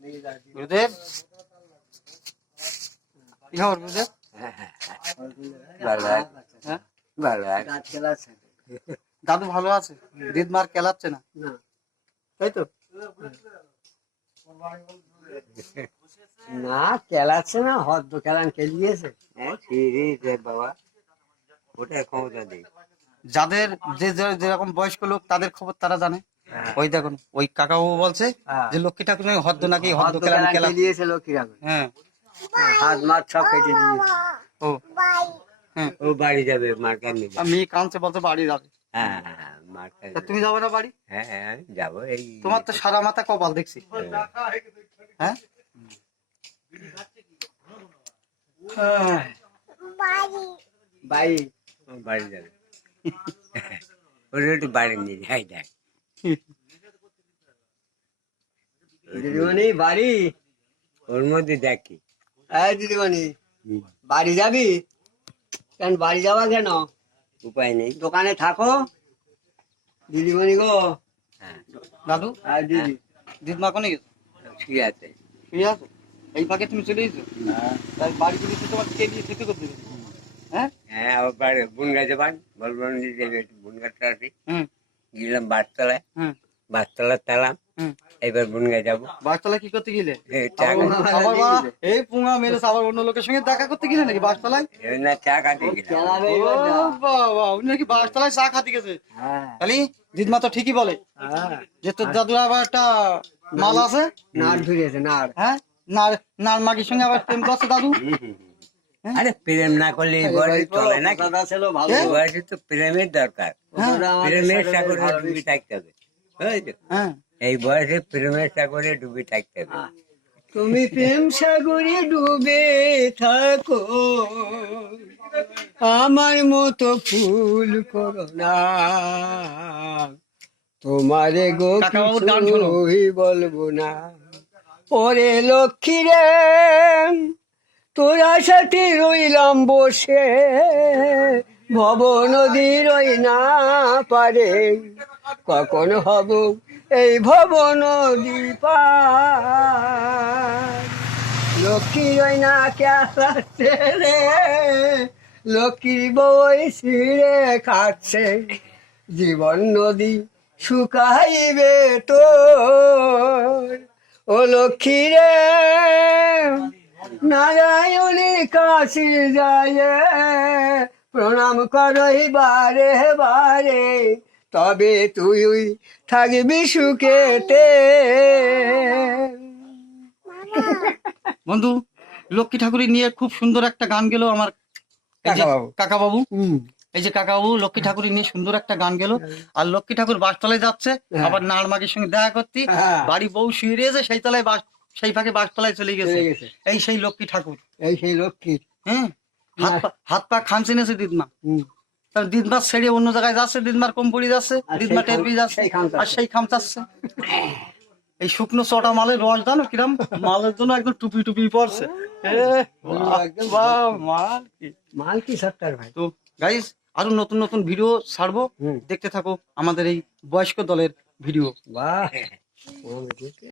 গুরুদেব? কি খবর গুরুদেব? ভালো আছে। হ্যাঁ? দাদু ভালো আছে? দিদ মার কেলাচ্ছে না? তাই তো? না খেলাচ্ছে না হদ্দ হ্যাঁ সিরিজ বাবা? ওটার ক্ষমতা নেই যাদের যে যে- যেরকম বয়স্ক লোক তাদের খবর তারা জানে। ওই দেখুন ওই কাকাবাবু বলছে হ্যাঁ। যে লক্ষ্মী ঠাকুর নাকি হদ্দ নাকি হদ্দ খেলান খেলা খেলিয়েছে লক্ষ্মী ঠাকুর। হ্যাঁ। হাত মাত সব কেটে দিয়েছে। ও। হ্যাঁ। ও বাড়ি যাবে মার্কার নেবে আর মেয়ে কাঁদছে বলছে বাড়ি যাবে। হ্যাঁ হ্যাঁ তুমি যাবে না বাড়ি? হ্যাঁ হ্যাঁ আমি যাব এই তোমার তো সারা মাথা কপাল দেখছি। হ্যাঁ? হ্যাঁ। বাড়ি। বাড়ি যাবে। ওর একটু বাড়ি নিয়ে যাই দেখ। দিদিমণি বাড়ি? ওর মধ্যে দেখি। এই দিদিমণি। বাড়ি যাবি? কেন বাড়ি যাওয়া কেন? উপায় নেই। দোকানে থাকো। দিদিমণি গো। হ্যাঁ। দাদু? আর দিদি। দিদমা কোনে গেছে? ঠিক আছে। ফিরে আসো এই ফাঁকে তুমি চলে এসো। তাই বাড়ি চলে এসে তোমার কে দিয়ে খেতে করতে দেবে হ্যাঁ? হ্যাঁ আবার বুন গাছে বাড়ি বলবেন বুন গাছটা আসি। হুম। গেলাম বাসতলায় হুম। বাসতলায় তালাম। এবার বুন গাছ যাব। বাসতলায় কি করতে গেলে? এই চা আবার খাতে- আবার বা এই পুঙা মেরে আবার অন্য লোকের সঙ্গে দেখা করতে গেলে নাকি বাসতলায় না চা খাতে। বাবা উনি নাকি বাসতলায় চা খাতে গেছে। হ্যাঁ। খালি দিদমা তো ঠিকই বলে। হ্যাঁ। যে তোর দাদুর আবার একটা মাল আছে? নাড় ধরিয়েছে নাড়। হ্যাঁ? নার নার মাগির সঙ্গে আবার প্রেম করছে দাদু? হুম, হুম, হুম। আরে প্রেম না করলে এই বয়সে চলে না দাদা ছিল ভালো। এই বয়সে তো প্রেমের দরকার। প্রেমের সাথে সাগরে ডুবি থাকতে হবে। হ্যাঁ। এই বয়সে প্রেমের সাগরে ডুবি থাকতে হবে। তুমি প্রেম সাগরে ডুবে থাকো। আমার মতো ফুল করো না। তোমারে গো। কিছুই বলব না। ওরে লক্ষ্মী রে তোরা সাথে রইলাম বসে। ভব নদী রই না পারে। কখন হব এই ভব নদী লক্ষ্মী রই না কেসে রে লক্ষ্মীর বই ছিঁড়ে খাচ্ছে। জীবন নদী শুকাইবে তো ও লক্ষ্মী রে নারায়ণের কাছে যায়। প্রণাম করই বারে বারে তবে তুই থাকবি সুখেতে। বন্ধু লক্ষ্মী ঠাকুরের নিয়ে খুব সুন্দর একটা গান গেল আমার। কাকা হুম। এই যে কাকাবাবু লক্ষ্মী ঠাকুরের নিয়ে সুন্দর একটা গান গেল। আর লক্ষ্মী ঠাকুর বাসতলায় যাচ্ছে হ্যাঁ। আবার নাড় মাগির সঙ্গে দেখা করতে। হ্যাঁ। বাড়ি বউ শুয়ে রয়েছে সেই তলায় বাস সেই ফাঁকে বাসতলায় চলে গেছে। এই সেই লক্ষ্মী ঠাকুর। এই সেই লক্ষ্মী। হ্যাঁ? হাত পা হাত পা খামছে নেছে দিদমা। তার দিদমার ছেড়ে অন্য জায়গায় যাচ্ছে দিদমার কম পড়ে যাচ্ছে দিদমা টের পেয়ে যাচ্ছে আর সেই খামচাচ্ছে এই শুকনো চটা মালের রস জানো কিরম? মালের জন্য একদম টুপি টুপি পড়ছে এ, বাহ, একদম বাহ, মাল কি। মাল কি সত্তর ভাই? তো গাইস আরও নতুন নতুন ভিডিও ছাড়বো। দেখতে থাকো আমাদের এই বয়স্ক দলের ভিডিও বাহ।